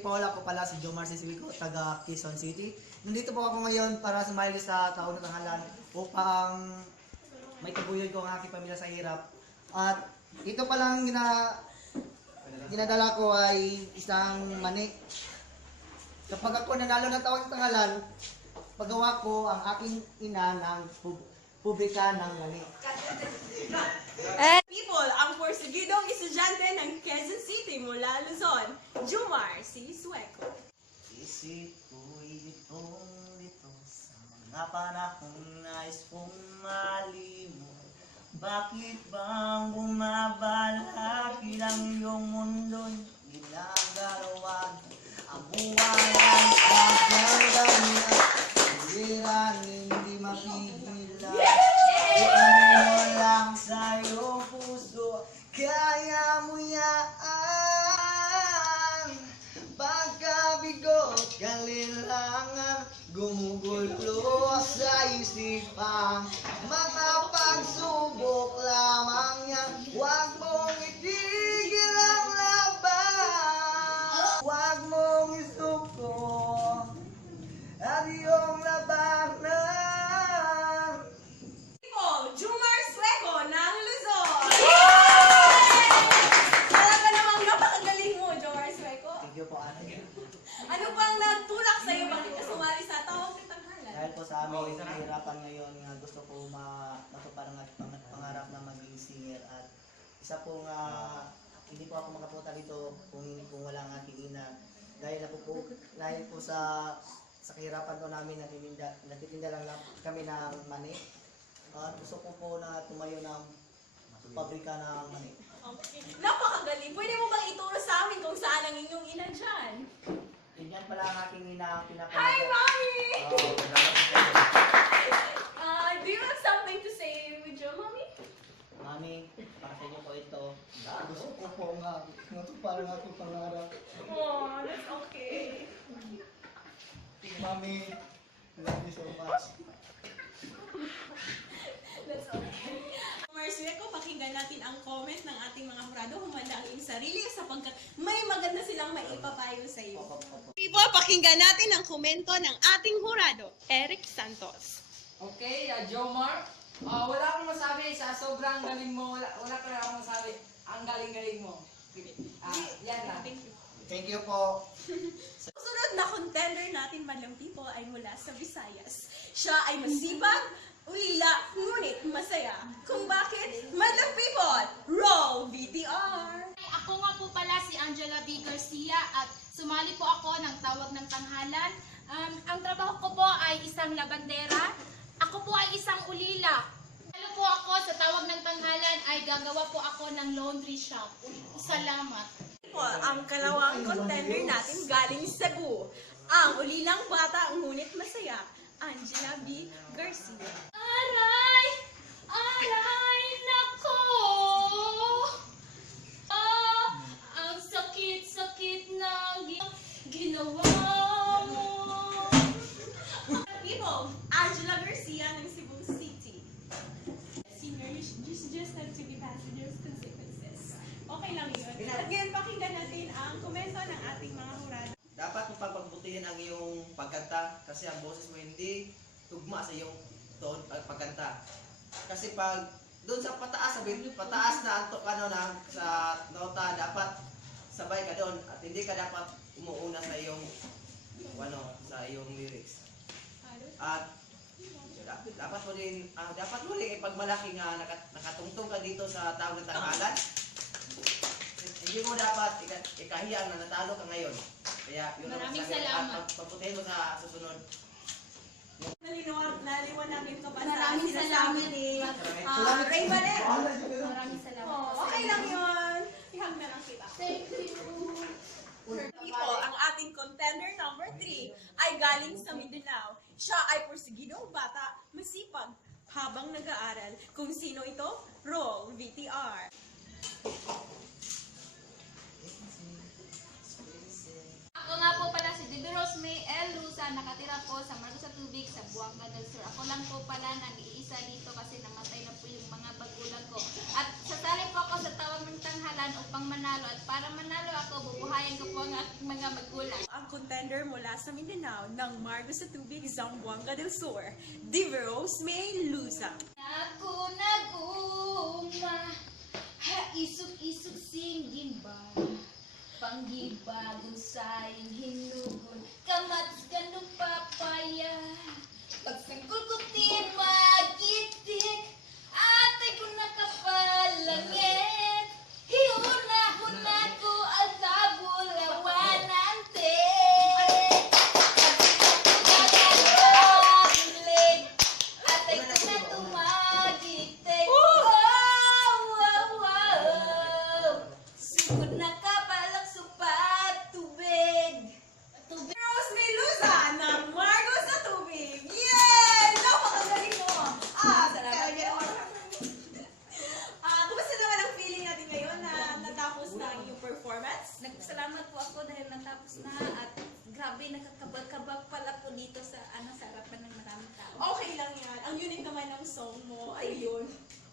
people, ako pala si Jomar Siswico, taga Quezon City. Nandito po ako ngayon para sumali sa taon ng tanghalan upang may taguyod ko ang aking pamilya sa hirap. At ito palang ginadala ko ay isang mani. Kapag ako nanalo ng tawag ng tanghalan, paggawa ko ang aking ina ng publika ng mani. People, ang porsigidong estudyante ng Quezon City mula Luzon, Jomar Siswico. Isip ko'y litong-lito sa mga panahong nais kong malimot. Bakit bang bumabalaki ang iyong mundo'y ginagalawan? Ang buhay ay sadyang ganyan, hirang hindi mapigilan. Ano lang sa iyong puso, kaya mo yan. Pagkabigo, kalilangan, gumugulo sa isipan. Makapagsubok lamang yan, huwag mong itigil ang laban. Huwag mong isuko ang iyong labanan. People, Jomar Siswico ng Luzon. Talaga namang napakagaling mo, Jomar Siswico. Thank you po, ate. Ano bang nagtulak sa'yo? Bakit ka sumali sa tawag ng tanghalan? Dahil po sa aming kahirapan ngayon, nga gusto ko matupad ang aking pangarap na maging singer. At isa po nga, hindi po ako makapunta dito kung wala ang aking ina. Dahil po sa kahirapan ko namin, nagtitinda lang kami ng mani. At gusto ko po na tumayo ng pabrika ng mani. Okay. Napakagaling. Pwede mo bang ituro sa amin kung saan ang inyong ina dyan? Yan pala ang aking ina ang Hi, Mommy! Oh, Do you have something to say with your mommy? Mami, para sa inyo po ito. Gusto ko po nga matupad ang aking pangarap. Oh, that's okay. Mami, love you so much. That's okay. Siswico, pakinggan natin ang comment ng ating mga hurado. Humanda ang iyong sarili sapagkat may maganda silang maipapayo sa iyo. People, pakinggan natin ang komento ng ating hurado, Eric Santos. Okay, Jomar. Wala akong masabi sa sobrang galing mo. Wala ka akong masabi. Ang galing-galing mo. Yan na. Thank you. Thank you po. Susunod na contender natin, madlang people, ay mula sa Visayas. Siya ay masipag, ulila, ngunit masaya. Kung bakit, madlang people, roll VTR! Ako nga po pala si Angela B. Garcia at sumali po ako ng tawag ng tanghalan. Ang trabaho ko po ay isang labandera. Ako po ay isang ulila. Ano po ako sa tawag ng tanghalan ay gagawa po ako ng laundry shop. Salamat. Ang kalawang contender natin galing Cebu. Ang ulilang bata, ngunit masaya, Angela B. Garcia. Aray! Aray! Nako! Ang sakit-sakit na ginawa mo. People, Angela Garcia ng Cebu City. Senior, you just have to be passengers consequences. Okay lang yun. At ngayon, pakinggan natin ang komento ng ating mga hurado. Dapat mo pagbutihin ang iyong pagkanta kasi ang boses mo hindi tugma sa iyong tone pagkanta. Kasi pag doon sa pataas, pataas na antok sa nota, dapat sabay ka doon at hindi ka dapat umuuna sa iyong sa iyong lyrics. At dapat mo rin ipagmalaki nga nakatungtong ka dito sa tawag ng tanghalan. Hindi mo dapat ikahiya na natalo ka ngayon. Kaya yun ang Maraming sabi. salamat. At pagputihin mo sa susunod. Naliwanagin ka ba Maraming sa salamat. ni Salamat. Ray Valer? Maraming salamat. Okay lang yun. Ihag na lang kita. Thank you. People, ang ating contender number 3 ay galing sa Mindanao. Siya ay porsigidong bata, masipag, habang nag-aaral. Kung sino ito? Roll VTR. Ako nga po pala si Didi Rosme L. Lusa, nakatira po sa Marco sa Tubig sa Buanga del Sur. Ako lang po pala nag-iisa dito kasi namatay na po yung mga bagulang ko. At sasali po ako sa tawag ng tanghalan upang manalo at para manalo ako, bubuhayin ko po ang aking mga magulang. Ang contender mula sa Mindanao ng Margo sa Tubig, Zamboanga del Sur, Diva Rose May Luzang. Ako nag-uma, haisog-isog singgin ba? Panggibagong saing hinugon, kamats ganong papaya. Pagsangkol ko magitik, atay ko nakapalangit. Hiuna-huna ko ang tabulawanante. Atay ko na tumagitik. Sugod na kapalang supat, tubig. Tubig. Rose May Luzang ng Margo sa Tubig. Yay! Napakagaling mo! Salamat. Kumusta naman ang feeling natin ngayon na natapos na ang iyong performance? Nagsalamat po ako dahil natapos na at grabe nakakabag-kabag pala po dito sa sa harapan ng maraming tao. Okay lang yan. Ang unique naman ng song mo ay yun.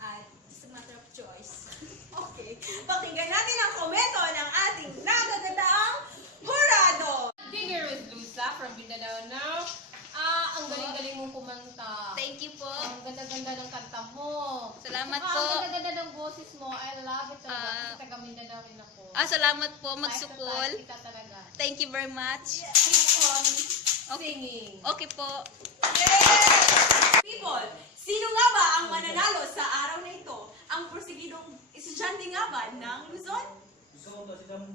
At it's a matter of choice. Okay. Pakinggan natin ang komento ng ating nagagandang hurado. Here is Lusa from Mindanao now. Ang galing-galing mong kumanta. Thank you po. Ang ganda-ganda ng kanta mo. Salamat Ang po. ganda-ganda ng boses mo. I love it talaga. Kasi taga Mindanao rin ako. Salamat po. Type na type kita talaga. Thank you very much. Keep on singing. Okay po. People, sino nga ba ang mananalo sa araw na ito? Ang porsigidong estudyante nga ba ng Luzon?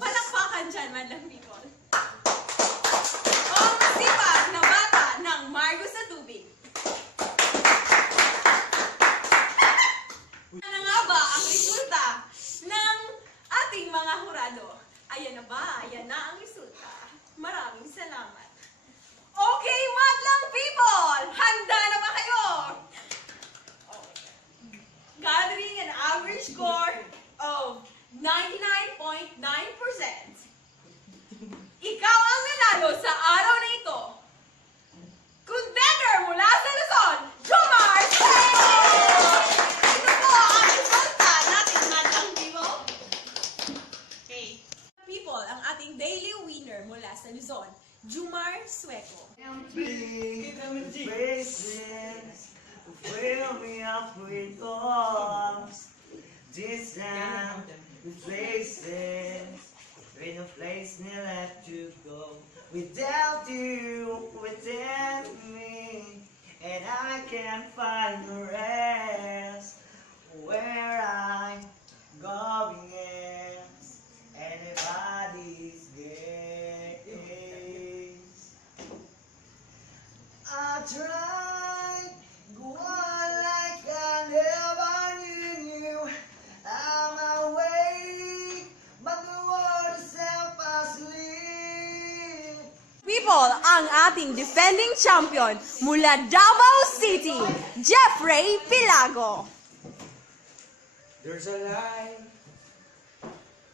Palakpakan dyan, madlang people. O ang masipag na bata ng Margo sa Tubig? Ano nga ba ang resulta ng ating mga hurado? Ayan na ba? Ayan na ang resulta. Maraming salamat. Okay, madlang people! Handa na ba kayo? Gathering an average score of 99.9%. Ikaw ang nanalo sa araw na ito. Contender mula sa Luzon, Jomar Sueco! Ito po ang resulta natin, madlang people. Okay. People, ang ating daily winner mula sa Luzon, Jomar Sueco. Big faces fill me up with awe. This time, the places with no place near left to go. Without you, without me, and I can't find the rest. Where I'm going is anybody's guess. I tried, go on like I never knew you. I'm awake, but the world is half asleep. People, ang ating defending champion mula Davao City, Jeffrey Pilago. There's a light,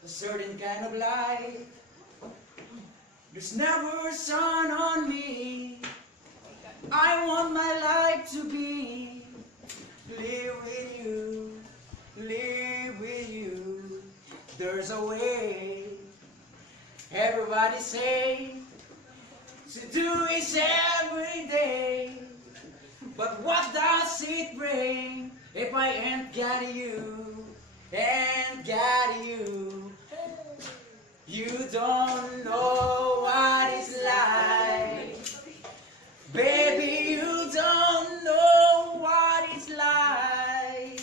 a certain kind of light. There's never a sun on me. I want my life to be live with you, live with you. There's a way. Everybody say to do is every day. But what does it bring if I ain't got you? Ain't got you. You don't know what it's like. Baby, you don't know what it's like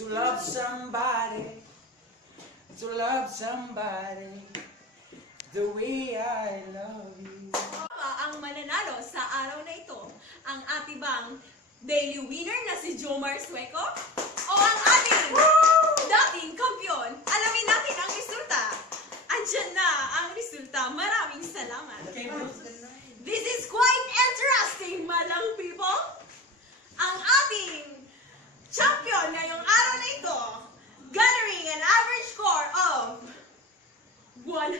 to love somebody, the way I love you. Ang mananalo sa araw na ito, ang atibang daily winner na si Jomar Sueco o ang ating dating kampiyon? Alamin natin ang resulta. Andyan na ang resulta. Maraming salamat. This is quite interesting, madlang people. Ang ating champion ngayong araw na ito, gathering an average score of 100%.